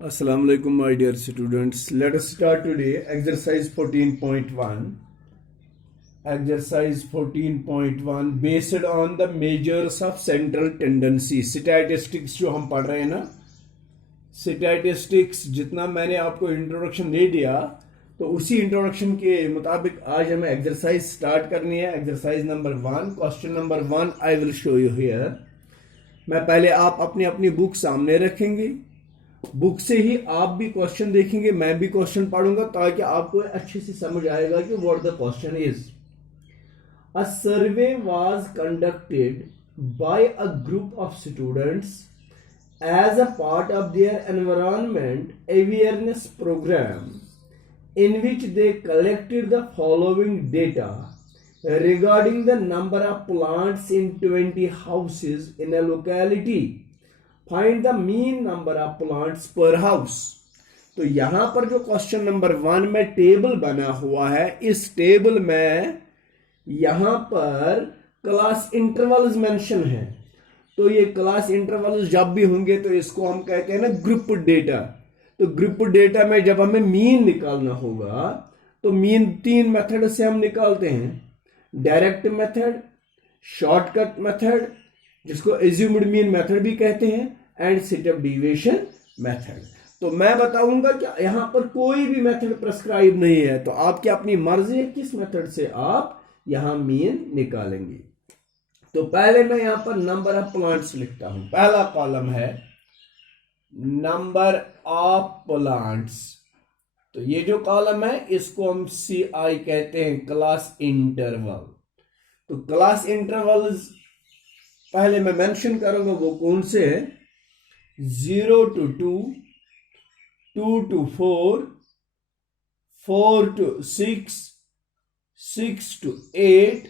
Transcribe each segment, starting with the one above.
Assalamu alaikum, my dear students. Let us start today exercise 14.1. Exercise 14.1 based on the measures of central tendency. Statistics जो हम पढ़ रहे हैं ना, statistics जितना मैंने आपको इंट्रोडक्शन दे दिया तो उसी इंट्रोडक्शन के मुताबिक आज हमें एक्सरसाइज स्टार्ट करनी है। Exercise number 1, question number 1 I will show you here. मैं पहले आप अपनी अपनी बुक सामने रखेंगे, बुक से ही आप भी क्वेश्चन देखेंगे, मैं भी क्वेश्चन पढ़ूंगा ताकि आपको अच्छे से समझ आएगा कि what the question is. A survey was conducted by a group of students as a part of their environment awareness program in which they collected the following data regarding the number of plants in 20 houses in a locality. Find the mean number of plants per house. तो यहां पर जो question number 1 में table बना हुआ है, इस table में यहां पर क्लास इंटरवल्स मेंशन है। तो ये क्लास इंटरवल्स जब भी होंगे तो इसको हम कहते हैं ना ग्रुप डेटा। तो ग्रुप डेटा में जब हमें मीन निकालना होगा तो मीन 3 मेथड से हम निकालते हैं, डायरेक्ट मेथड, शॉर्टकट मेथड जिसको एज्यूम्ड मीन मेथड भी कहते हैं, एंड सेटअप डिविएशन मेथड। तो मैं बताऊंगा कि यहां पर कोई भी मेथड प्रेस्क्राइब नहीं है, तो आपकी अपनी मर्जी है किस मेथड से आप यहां मीन निकालेंगे। तो पहले मैं यहां पर नंबर ऑफ प्लांट्स लिखता हूं। पहला कॉलम है नंबर ऑफ प्लांट्स। तो ये जो कॉलम है इसको हम CI कहते हैं, क्लास इंटरवल। तो क्लास इंटरवल्स पहले मैं मेंशन करूंगा वो कौन से है। 0 to 2, 2 to 4, 4 to 6, 6 to 8,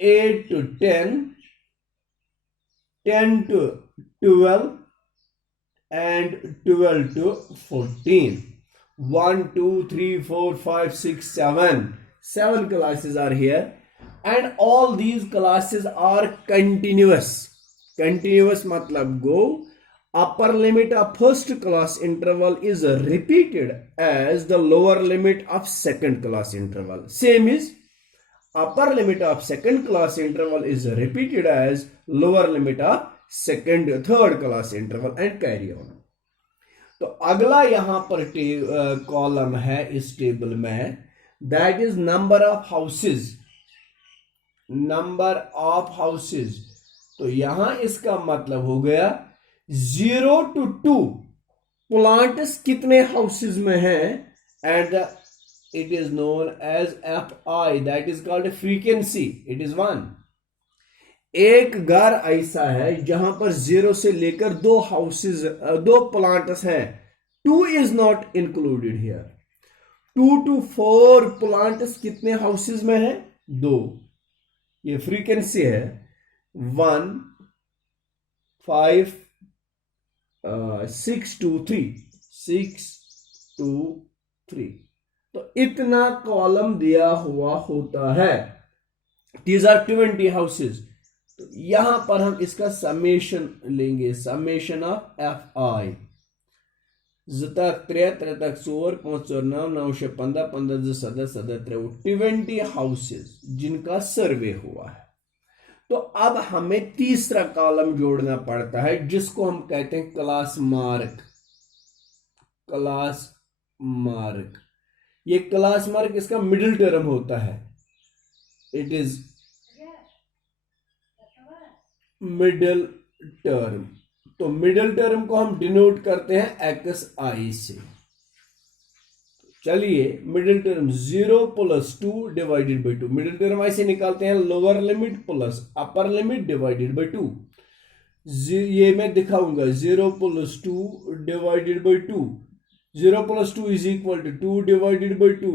8 to 10, 10 to 12, and 12 to 14. 1, 2, 3, 4, 5, 6, 7. 7 classes are here, and all these classes are continuous. Continuous matlab go upper limit of first class interval is repeated as the lower limit of second class interval. Same is upper limit of second class interval is repeated as lower limit of third class interval, and carry on. तो अगला यहां पर column है इस table में, that is number of houses. Number of houses, तो यहां इसका मतलब हो गया 0 to 2 प्लांट्स कितने हाउसेज में है, and it is known as FI, that is called frequency, it is 1. एक घर ऐसा है जहां पर 0 से लेकर 2 हाउसेज, 2 प्लांट्स हैं, 2 is not included here. 2 to 4 plants कितने हाउसेज में है, 2, ये फ्रीक्वेंसी है। 1, 5, 6 to 3, 6 to 3। तो इतना कॉलम दिया हुआ होता है। These are 20 houses. तो यहां पर हम इसका समेशन लेंगे, समेशन ऑफ FI। 3 3 4 5 9 9 15 15 17 17 20 हाउसेज जिनका सर्वे हुआ है। तो अब हमें तीसरा कॉलम जोड़ना पड़ता है जिसको हम कहते हैं क्लास मार्क। क्लास मार्क, ये क्लास मार्क इसका मिडिल टर्म होता है। It is middle term. तो मिडिल टर्म को हम डिनोट करते हैं XI से। चलिए middle term 0 + 2 divided by 2, middle term ऐसे निकालते हैं, lower limit plus upper limit divided by 2। ये मैं दिखाऊंगा, 0 + 2 divided by 2, 0 + 2 is equal to 2 divided by 2,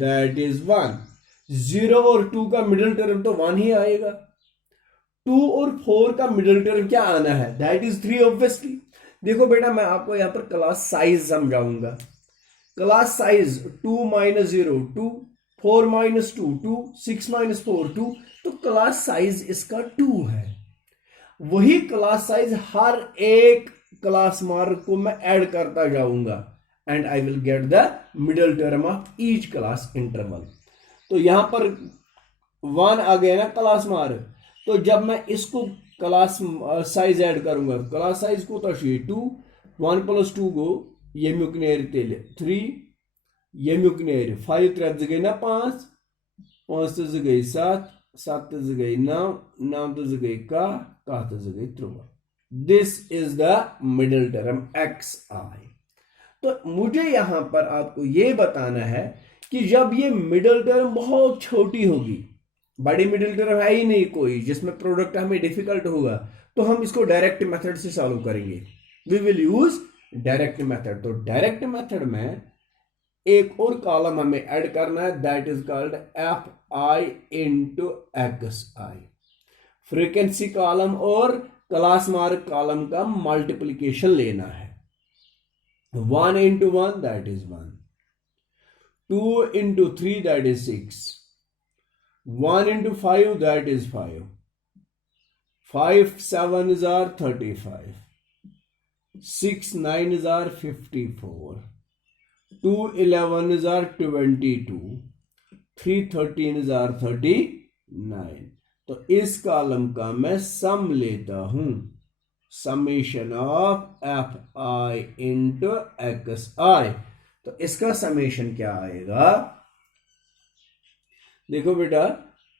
that is 1. 0 और 2 का मिडिल टर्म तो 1 ही आएगा। 2 और 4 का मिडिल टर्म क्या आना है, that is 3 ऑब्वियसली। देखो बेटा मैं आपको यहां पर क्लास साइज समझाऊंगा। क्लास साइज 2 - 0 2, 4 - 2 2, 6 - 4 2, तो क्लास साइज इसका 2 है। वही क्लास साइज हर एक क्लास मार्क को मैं ऐड करता जाऊंगा and I will get the middle term of each class interval. तो यहां पर 1 आ गया ना क्लास मार्क, तो जब मैं इसको क्लास साइज ऐड करूंगा, क्लास साइज को 2 1 + 2 गो यमुक नेर तेल 3 यमुक नेर 5 3 गई ना 5 5 तो गई 7 7 तो गई 9 9 तो गई कह तो गई 13। This is the middle term X I. तो मुझे यहां पर आपको यह बताना है कि जब ये मिडल टर्म बहुत छोटी होगी, बड़ी मिडल टर्म है ही नहीं कोई जिसमें प्रोडक्ट हमें डिफिकल्ट होगा, तो हम इसको डायरेक्ट मेथड से सॉल्व करेंगे। We will use direct method. तो डायरेक्ट मेथड में एक और कॉलम हमें ऐड करना है, that is called F I into X I. Frequency column और क्लास मार्क कॉलम का मल्टीप्लीकेशन लेना है। 1 into 1 that is 1, 2 into 3 that is 6, 1 into 5 that is 5, 5 7s are 35, 6 9s are 54, 2 11s are 22, 3 13s are 39। तो इस column का मैं sum लेता हूं, summation of F I into X I. तो इसका समेशन क्या आएगा, देखो बेटा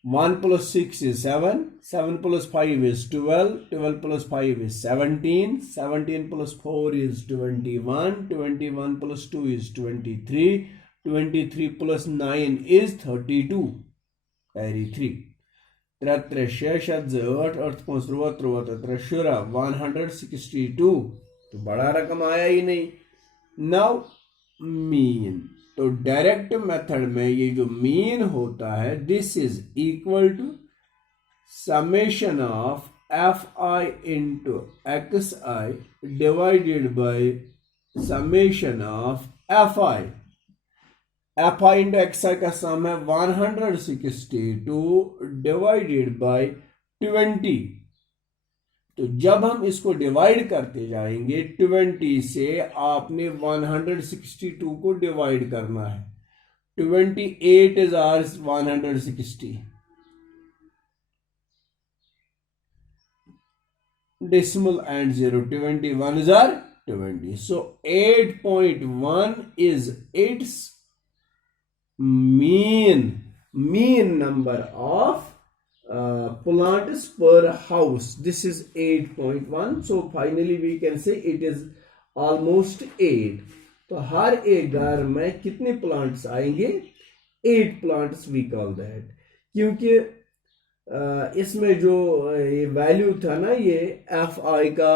1 + 6 is 7, 7 + 5 is 12, 12 + 5 is 17, 17 + 4 is 21, 21 + 2 is 23, 23 + 9 is 32, carry 3, 3 3 6 7 8 8 5 13 13 13 162। तो बड़ा रकम आया ही नहीं। नाउ मीन, तो डायरेक्ट मेथड में ये जो मीन होता है, this is equal to summation of F I into X I divided by summation of F I. F I into X I का सम है 162 डिवाइडेड बाय 20। तो जब हम इसको डिवाइड करते जाएंगे 20 से, आपने 162 को डिवाइड करना है। 28 is ours 160, decimal and 0, 21 is our 20, so 8.1 is its mean number of plants per house. This is 8.1, so finally we can say it is almost 8। तो हर एक घर में कितने प्लांट्स आएंगे, 8 प्लांट्स वी कॉल दैट, क्योंकि इसमें जो ये वैल्यू था ना, ये एफ आई का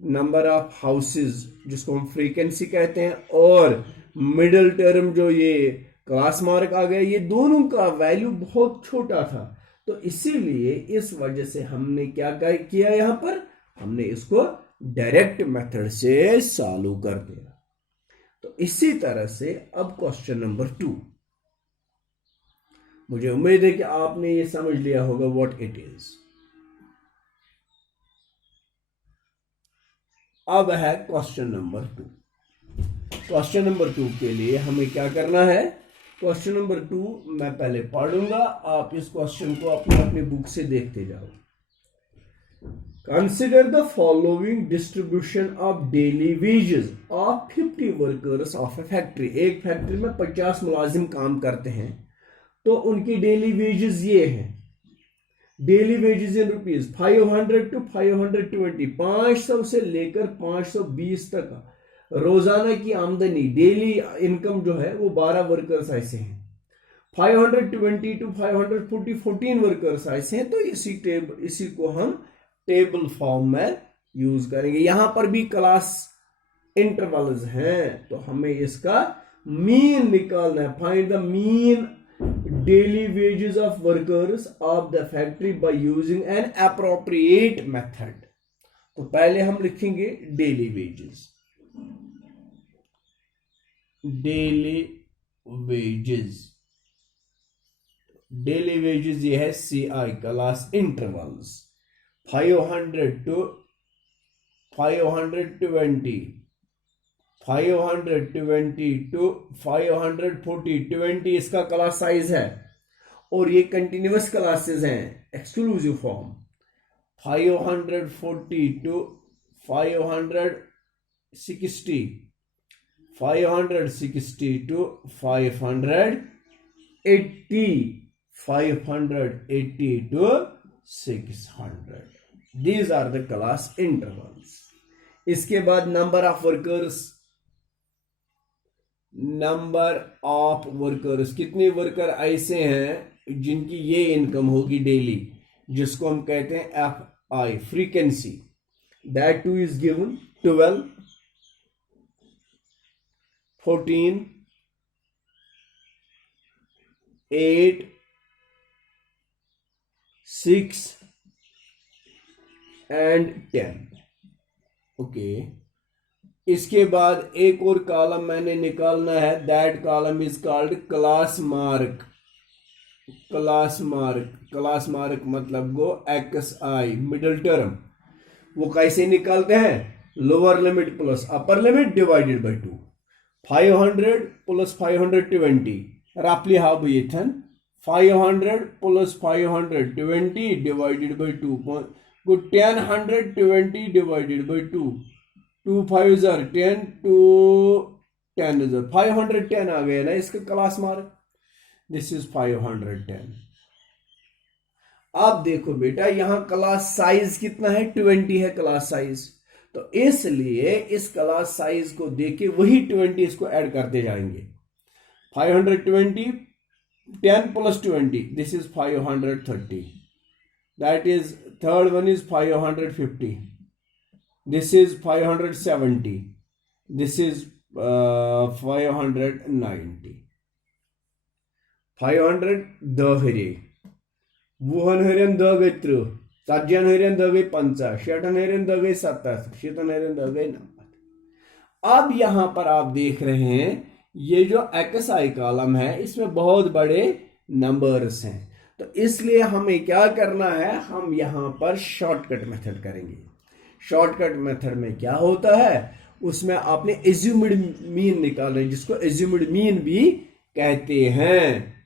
नंबर ऑफ हाउसेस जिसको हम फ्रीक्वेंसी कहते हैं, और मिडिल टर्म जो ये क्लास मार्क आ गया, ये दोनों का वैल्यू बहुत छोटा था। तो इसीलिए इस वजह से हमने क्या किया, यहां पर हमने इसको डायरेक्ट मेथड से सॉल्व कर दिया। तो इसी तरह से अब क्वेश्चन नंबर 2, मुझे उम्मीद है कि आपने ये समझ लिया होगा व्हाट इट इज। अब है क्वेश्चन नंबर 2। क्वेश्चन नंबर 2 के लिए हमें क्या करना है, क्वेश्चन नंबर 2 मैं पहले पढ़ूंगा, आप इस क्वेश्चन को अपनी बुक से देखते जाओ। Consider the following distribution of daily wages of 50 workers of a factory। एक फैक्ट्री में 50 मुलाजिम काम करते हैं, तो उनकी डेली वेजेस ये हैं। Daily wages in rupees 500 to 520, 500 से लेकर 520 तक रोजाना की आमदनी, डेली इनकम जो है वो 12 वर्कर्स ऐसे हैं। 520 to 540 14 वर्कर्स ऐसे हैं। तो इसी को हम टेबल फॉर्म में यूज करेंगे। यहां पर भी क्लास इंटरवल्स हैं, तो हमें इसका मीन निकालना है। Find the mean daily wages of workers of the factory by using N appropriate method. तो पहले हम लिखेंगे daily wages, daily wages, daily wages ये है CI class intervals. 500 to 520, 520 to 540, 20 इसका क्लास साइज है और ये कंटिन्यूअस क्लासेस हैं, exclusive form. 540 to 560, 560 to 580, 580 to 600. These are the class intervals. इसके बाद number of workers, number of workers, कितने वर्कर ऐसे हैं जिनकी ये इनकम होगी डेली, जिसको हम कहते हैं F I, frequency. That two is given 12, 14, 8, 6 and 10। Okay, इसके बाद एक और कॉलम मैंने निकालना है, that column is called class mark. Class mark, class mark मतलब गो एक्स आई, मिडिल टर्म। वो कैसे निकालते हैं? Lower limit plus upper limit divided by 2। 500 plus 520 रफली how Ethan, 500 plus 520 divided by 2 को 10 120 डिवाइडेड बाय 2, 2 5 10 टू 10 510 आ गया ना इसका क्लास मार्क। This is 510। अब देखो बेटा यहां क्लास साइज कितना है? 20 है क्लास साइज, तो इसलिए इस क्लास साइज को देके वही 20 इसको ऐड करते जाएंगे। 520, 10 plus 20, this is 530, that is third one is 550, this is 570, this is 590, 500 दह हरे, वुहन हरन दह गई 30, सज्जन हरन दह गई 50, शेटन हरन दह गई 70, शीतन हरन दह गई 90। अब यहां पर आप देख रहे हैं ये जो एक्स आई कॉलम है इसमें बहुत बड़े नंबर्स हैं, तो इसलिए हमें क्या करना है, हम यहां पर शॉर्टकट मेथड करेंगे। शॉर्टकट मेथड में क्या होता है, उसमें आपने एज्यूम्ड मीन निकालना है, जिसको एज्यूम्ड मीन भी कहते हैं।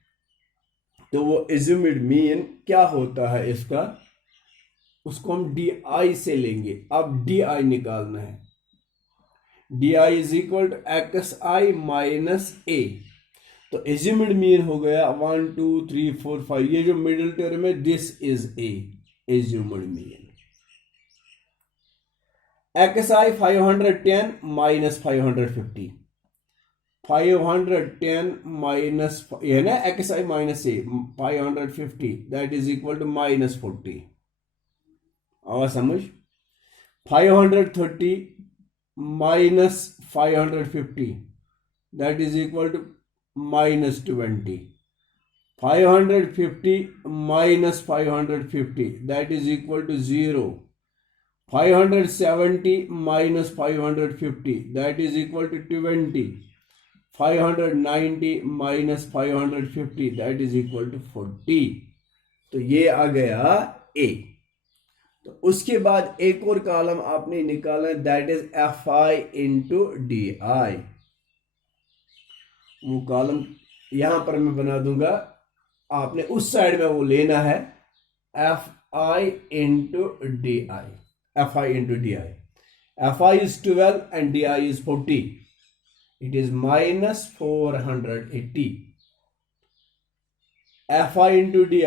तो वो एज्यूम्ड मीन क्या होता है इसका, उसको हम डी आई से लेंगे। अब डी आई निकालना है, D I is equal to X I minus A. तो एज्यूम्ड मीन हो गया 1 2 3 4 5, ये जो मिडिल टर्म है this is a assumed mean. X I 510 minus 550, 510 minus ये है ना X I minus A 550, that is equal to minus 40। आवा समझ? 530 minus 550, that is equal to minus 20। 550 minus 550, that is equal to 0। 570 minus 550, that is equal to 20. 590 minus 550, that is equal to 40. तो ये आ गया A। तो उसके बाद एक और कॉलम आपने निकाला, that is F I into D I. वो कॉलम यहां पर मैं बना दूंगा, आपने उस साइड में वो लेना है, F I into D I, fi into di. Fi is 12 and di is 40. It is minus 480. Fi into di,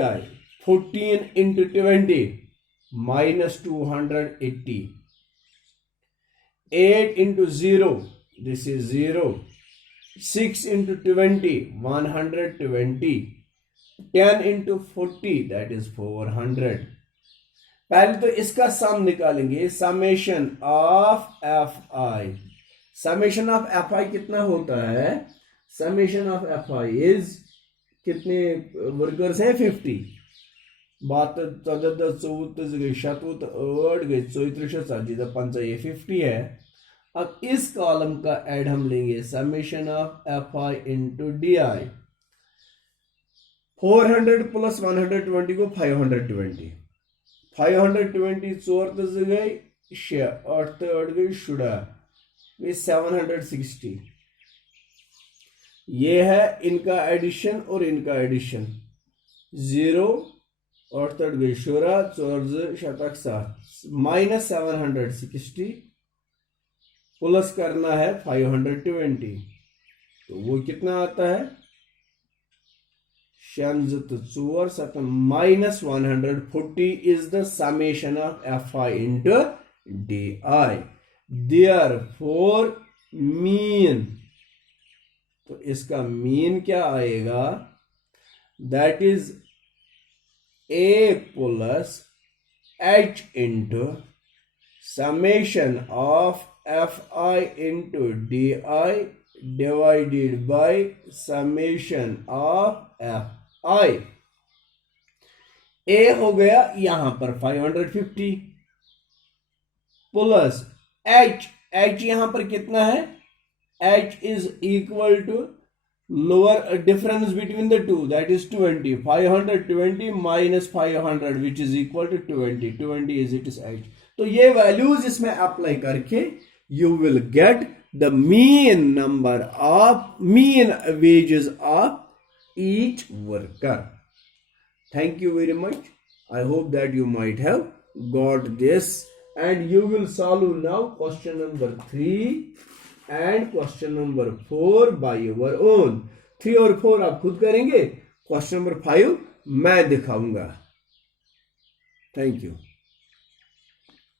14 into 20, minus 280. 8 into 0, this is 0. 6 into 20, 120. 10 into 40, that is 400. पहले तो इसका सम निकालेंगे, summation of F I. Summation of F आई कितना होता है? Summation of F I is, कितने workers हैं? 50। 72 14 14 गई 7 8 गई 34 40 50, 50 है। अब इस कॉलम का ऐड हम लेंगे, summation of F I into D I. 400 plus 120 को 520, 520 4 गई 6 और थर्ड गई शुड़ा ये 760। ये है इनका एडिशन और इनका एडिशन 0 और थर्ड गई शुरा 4 शतक 7 माइनस 760 प्लस करना है 520 तो वो कितना आता है 4 7 minus 140 is the summation of fi into di. Therefore mean, तो इसका मीन क्या आएगा that is a plus h into summation of fi into di divided by summation of fi. a हो गया यहां पर 550 प्लस h यहां पर कितना है h is equal to lower difference between the two, that is 20. 520 minus 500 which is equal to 20 is it is h. तो ये वैल्यूज इसमें अप्लाई करके you will get the mean number of mean wages of each worker. Thank you very much. I hope that you might have got this, and you will solve now question number 3 and question number 4 by your own. 3 और 4 आप खुद करेंगे, question number 5 मैं दिखाऊंगा. Thank you.